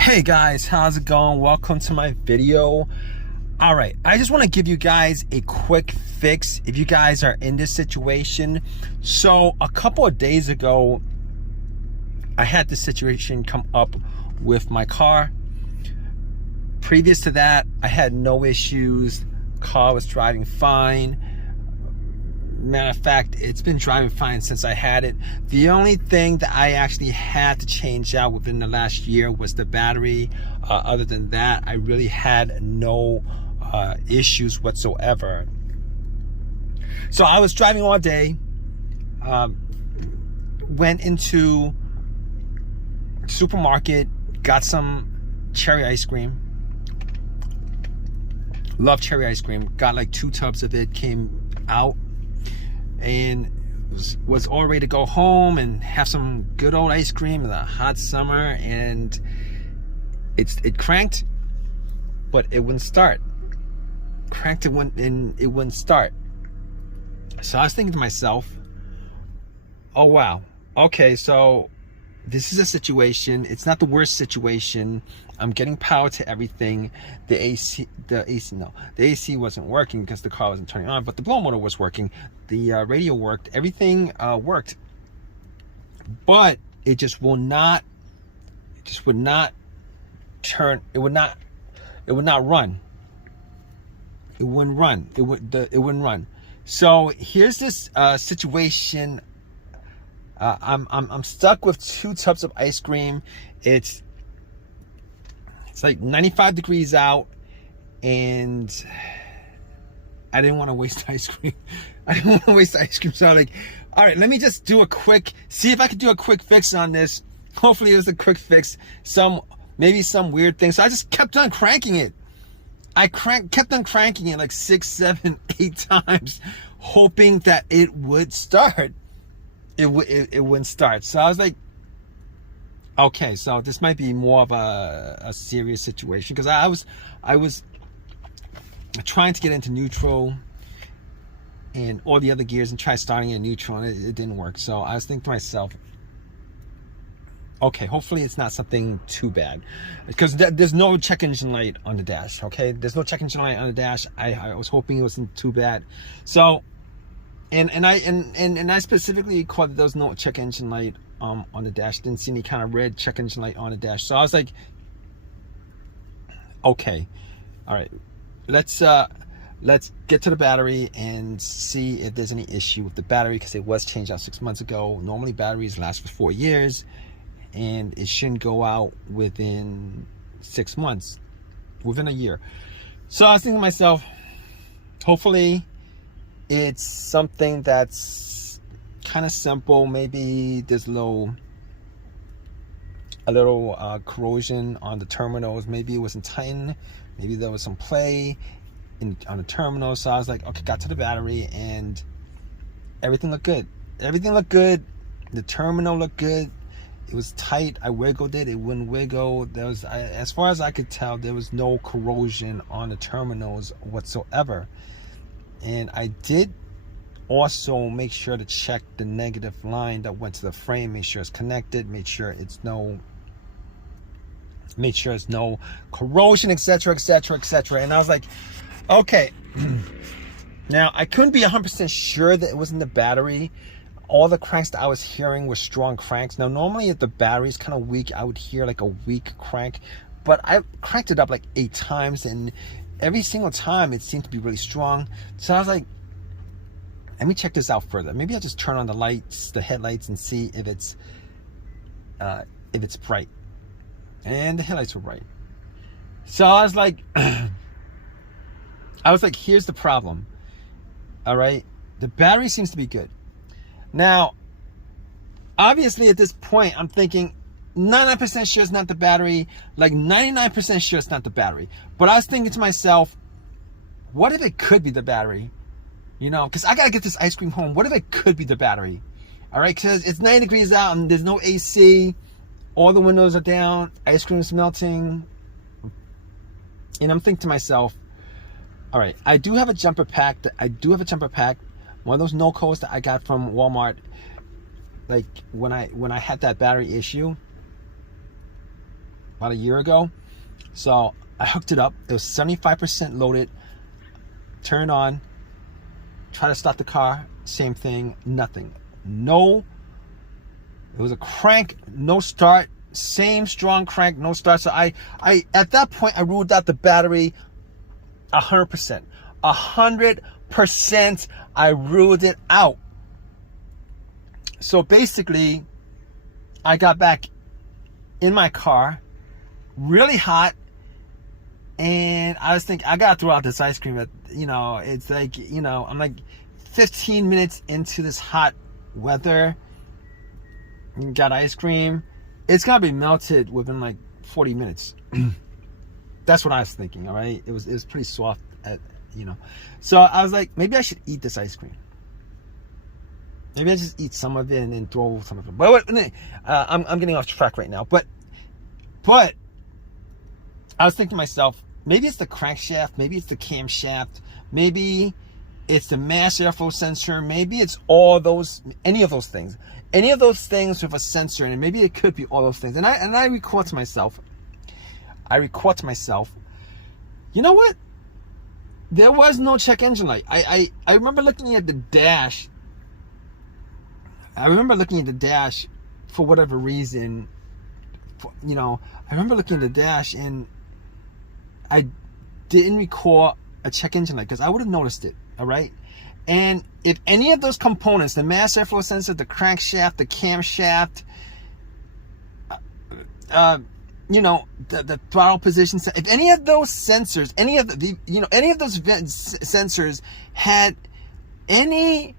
Hey guys, how's it going? Welcome to my video. All right, I just want to give you guys a quick fix if you guys are in this situation. So a couple of days ago, I had this situation come up with my car. Previous to that, I had no issues. Car was driving fine. Matter of fact, it's been driving fine since I had it. The only thing that I actually had to change out within the last year was the battery. Other than that, I really had no issues whatsoever. So I was driving all day, went into supermarket, got some cherry ice cream. Love cherry ice cream. Got like 2 tubs of it, came out and was all ready to go home and have some good old ice cream in the hot summer, and it cranked, but it wouldn't start. Cranked, it wouldn't start. So I was thinking to myself, oh wow, okay, so this is a situation. It's not the worst situation. I'm getting power to everything. The AC wasn't working because the car wasn't turning on, but the blow motor was working. The radio worked. Everything worked, but it just would not turn. It would not run. It wouldn't run. It wouldn't run. So here's this situation. I'm stuck with 2 tubs of ice cream. It's like 95 degrees out, and I didn't want to waste ice cream. So I'm like, all right, let me just do see if I could do a quick fix on this. Hopefully it was a quick fix. Maybe some weird thing. So I just kept on cranking it. Kept on cranking it like 6, 7, 8 times, hoping that it would start. It wouldn't start. So I was like, okay, so this might be more of a serious situation, because I was trying to get into neutral and all the other gears and try starting in neutral, and it didn't work. So I was thinking to myself, okay, hopefully it's not something too bad, because there's no check engine light on the dash. Okay, there's no check engine light on the dash. I was hoping it wasn't too bad. So and I specifically caught that there was no check engine light on the dash. Didn't see any kind of red check engine light on the dash. So I was like, okay, all right, let's get to the battery and see if there's any issue with the battery, because it was changed out 6 months ago. Normally batteries last for 4 years, and it shouldn't go out within 6 months, within a year. So I was thinking to myself, hopefully it's something that's kind of simple. Maybe there's a little corrosion on the terminals. Maybe it wasn't tightened. Maybe there was some play on the terminal. So I was like, okay, got to the battery and everything looked good. The terminal looked good. It was tight. I wiggled it. It wouldn't wiggle. As far as I could tell, there was no corrosion on the terminals whatsoever. And I did also make sure to check the negative line that went to the frame, make sure it's connected, make sure it's no corrosion, etc. And I was like, okay. Now I couldn't be 100% sure that it wasn't the battery. All the cranks that I was hearing were strong cranks. Now normally if the battery's kind of weak, I would hear like a weak crank, but I cranked it up like 8 times, and every single time it seemed to be really strong. So I was like, let me check this out further. Maybe I'll just turn on the lights, the headlights, and see if it's bright. And the headlights were bright. So I was like, here's the problem. All right, the battery seems to be good. Now, obviously at this point, I'm thinking 99% sure it's not the battery, like 99% sure it's not the battery. But I was thinking to myself, what if it could be the battery? You know, because I gotta get this ice cream home. What if it could be the battery? All right, because it's 90 degrees out and there's no AC. All the windows are down. Ice cream is melting. And I'm thinking to myself, all right, I do have a jumper pack. One of those no-codes that I got from Walmart. Like when I had that battery issue, about a year ago. So I hooked it up. It was 75% loaded. Turn on. Try to start the car. Same thing. Nothing. No. It was a crank. No start. Same strong crank. No start. So I at that point I ruled out the battery 100%. 100%. I ruled it out. So basically, I got back in my car, really hot, and I was thinking, I gotta throw out this ice cream. It's like, I'm like 15 minutes into this hot weather, got ice cream. It's gonna be melted within like 40 minutes. That's what I was thinking, all right? It was pretty soft, So I was like, maybe I should eat this ice cream. Maybe I just eat some of it and then throw some of it. But I'm getting off track right now. But I was thinking to myself, maybe it's the crankshaft, maybe it's the camshaft, maybe it's the mass airflow sensor, maybe it's any of those things with a sensor, and maybe it could be all those things. And I record to myself. You know what? There was no check engine light. I remember looking at the dash. For whatever reason. I remember looking at the dash and I didn't record a check engine light because I would have noticed it. All right. And if any of those components, the mass airflow sensor, the crankshaft, the camshaft, the throttle position, if any of those sensors, any of those sensors had any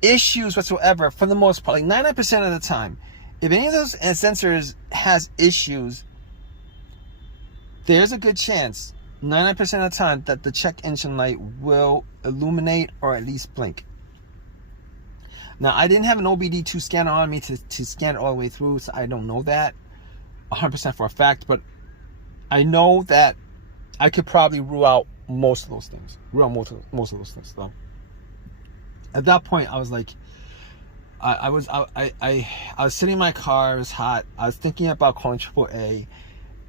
issues whatsoever, for the most part, like 99% of the time, if any of those sensors has issues, there's a good chance 99% of the time that the check engine light will illuminate or at least blink. Now, I didn't have an OBD2 scanner on me to scan it all the way through, so I don't know that 100% for a fact, but I know that I could probably rule out most of those things. So at that point, I was like, I was sitting in my car. It was hot. I was thinking about calling AAA,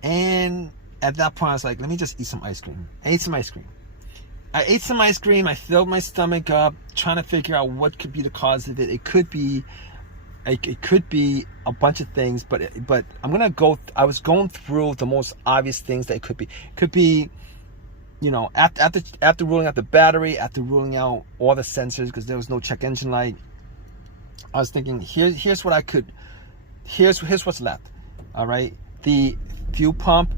and at that point, I was like, let me just eat some ice cream. I ate some ice cream. I filled my stomach up, trying to figure out what could be the cause of it. It could be a bunch of things, but I was going through the most obvious things that it could be. It could be, after ruling out the battery, after ruling out all the sensors, because there was no check engine light, I was thinking, here's what's left. All right, the fuel pump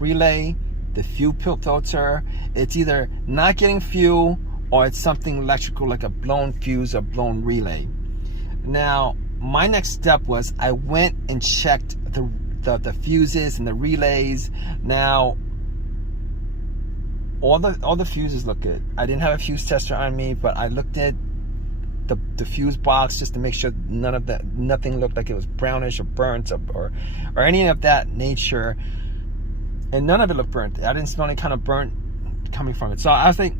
relay, the fuel filter. It's either not getting fuel or it's something electrical, like a blown fuse or blown relay. Now, my next step was I went and checked the fuses and the relays. Now, all the fuses look good. I didn't have a fuse tester on me, but I looked at the fuse box just to make sure nothing looked like it was brownish or burnt or any of that nature, and none of it looked burnt. I didn't smell any kind of burnt coming from it. So I was like,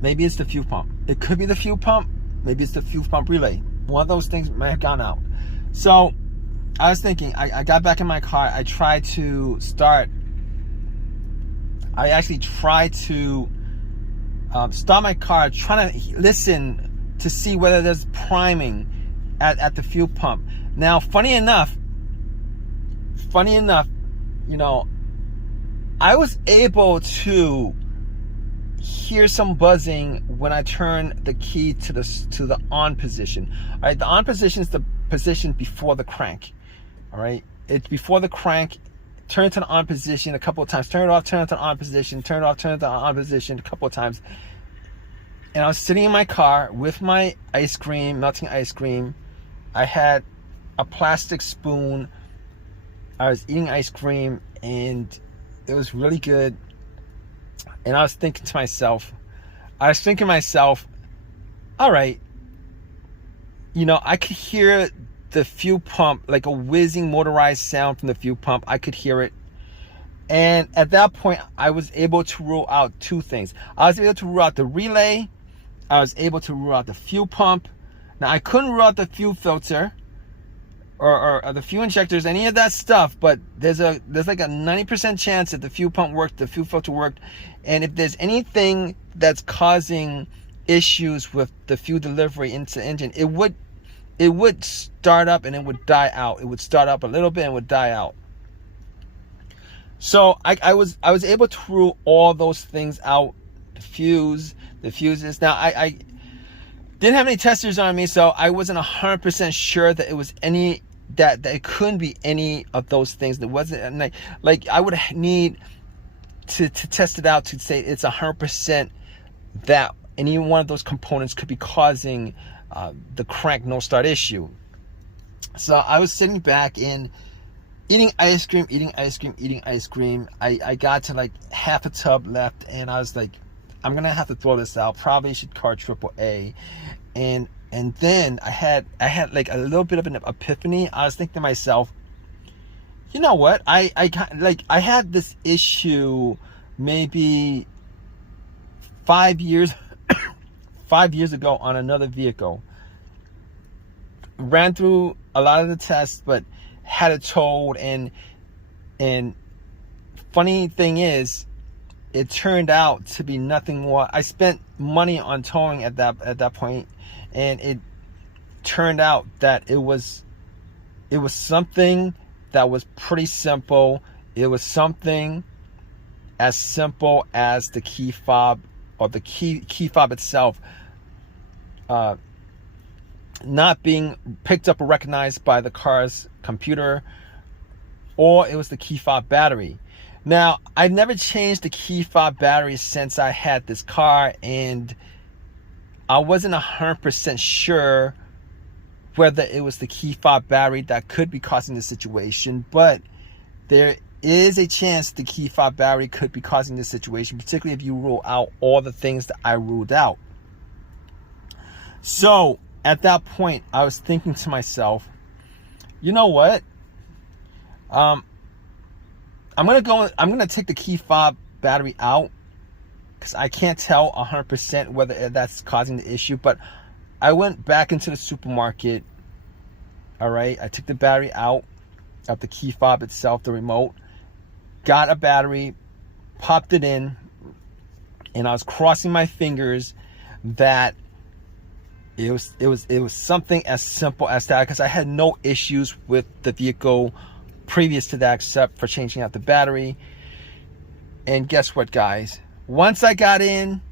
maybe it's the fuel pump. It could be the fuel pump. Maybe it's the fuel pump relay. One of those things may have gone out. So I was thinking, I got back in my car. I actually tried to start my car, trying to listen to see whether there's priming at the fuel pump. Now, funny enough, I was able to hear some buzzing when I turn the key to the on position. All right, the on position is the position before the crank. All right, it's before the crank. Turn it to the on position a couple of times. Turn it off, turn it to the on position. Turn it off, turn it to the on position a couple of times. And I was sitting in my car with my ice cream, melting ice cream. I had a plastic spoon. I was eating ice cream, and it was really good. And I was thinking to myself, all right, I could hear the fuel pump, like a whizzing motorized sound from the fuel pump. I could hear it. And at that point, I was able to rule out two things. I was able to rule out the relay. I was able to rule out the fuel pump. Now, I couldn't rule out the fuel filter. or the fuel injectors, any of that stuff, but there's like a 90% chance that the fuel pump worked, the fuel filter worked, and if there's anything that's causing issues with the fuel delivery into the engine, it would start up and it would die out. It would start up a little bit and would die out. So I was able to rule all those things out. The fuses. Now I didn't have any testers on me, so I wasn't 100% sure that it was any that it couldn't be any of those things. That wasn't like I would need to test it out to say it's 100% that any one of those components could be causing the crank no start issue. So I was sitting back and eating ice cream. I got to like half a tub left, and I was like, I'm gonna have to throw this out. Probably should call AAA. And then I had like a little bit of an epiphany. I was thinking to myself, you know what? I had this issue maybe 5 years 5 years ago on another vehicle. Ran through a lot of the tests, but had it towed, and funny thing is, it turned out to be nothing more. I spent money on towing at that point, and it turned out that it was something that was pretty simple. It was something as simple as the key fob, or the key fob itself not being picked up or recognized by the car's computer, or it was the key fob battery. Now, I've never changed the key fob battery since I had this car, and I wasn't 100% sure whether it was the key fob battery that could be causing the situation, but there is a chance the key fob battery could be causing this situation, particularly if you rule out all the things that I ruled out. So at that point, I was thinking to myself, you know what? I'm gonna take the key fob battery out, because I can't tell 100% whether that's causing the issue. But I went back into the supermarket. All right, I took the battery out of the key fob itself, the remote, got a battery, popped it in, and I was crossing my fingers that it was something as simple as that, because I had no issues with the vehicle previous to that, except for changing out the battery. And guess what, guys? Once I got in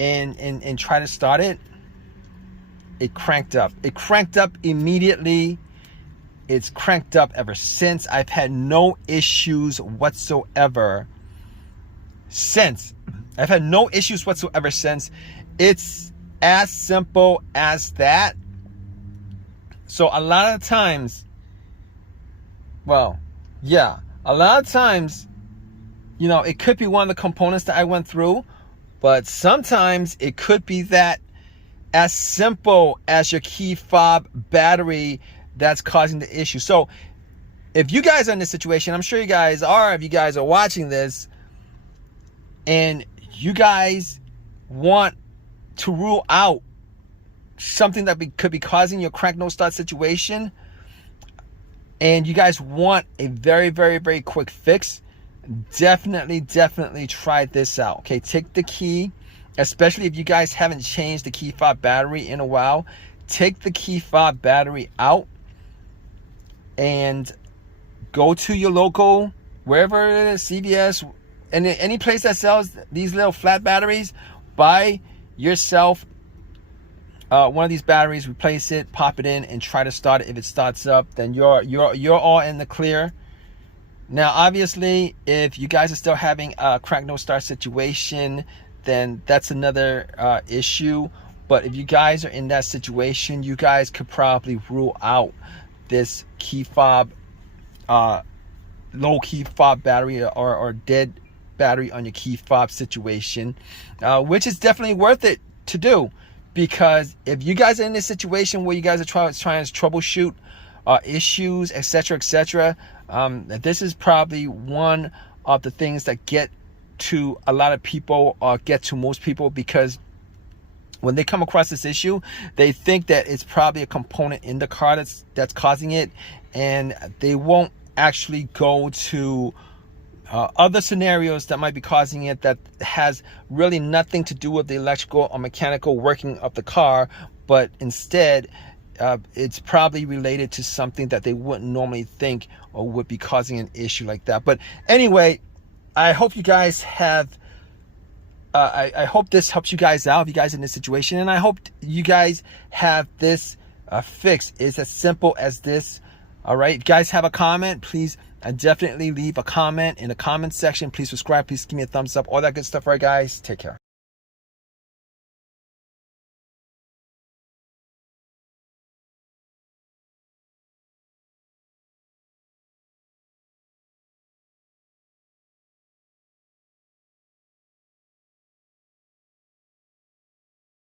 and tried to start it, it cranked up. It cranked up immediately. It's cranked up ever since. I've had no issues whatsoever since. I've had no issues whatsoever since. It's as simple as that. So a lot of times, well, yeah, a lot of times, you know, it could be one of the components that I went through, but sometimes it could be that as simple as your key fob battery that's causing the issue. So if you guys are in this situation, I'm sure you guys are, if you guys are watching this and you guys want to rule out something that could be causing your crank no start situation, and you guys want a very, very, very quick fix, definitely try this out. Okay, take the key, especially if you guys haven't changed the key fob battery in a while, take the key fob battery out and go to your local, wherever it is, CVS, and any place that sells these little flat batteries, buy yourself one of these batteries, replace it, pop it in, and try to start it. If it starts up, then you're all in the clear. Now, obviously, if you guys are still having a crank no start situation, then that's another issue. But if you guys are in that situation, you guys could probably rule out this key fob, low key fob battery, or dead battery on your key fob situation, which is definitely worth it to do. Because if you guys are in this situation where you guys are trying to troubleshoot issues, etc., this is probably one of the things that get to a lot of people, or get to most people, because when they come across this issue, they think that it's probably a component in the car that's causing it, and they won't actually go to other scenarios that might be causing it that has really nothing to do with the electrical or mechanical working of the car, but instead it's probably related to something that they wouldn't normally think or would be causing an issue like that. But anyway, I hope you guys have I hope this helps you guys out, if you guys are in this situation, and I hope you guys have this fixed. It's as simple as this. All right, if you guys have a comment, please definitely leave a comment in the comment section. Please subscribe, please give me a thumbs up, all that good stuff. All right, guys, take care.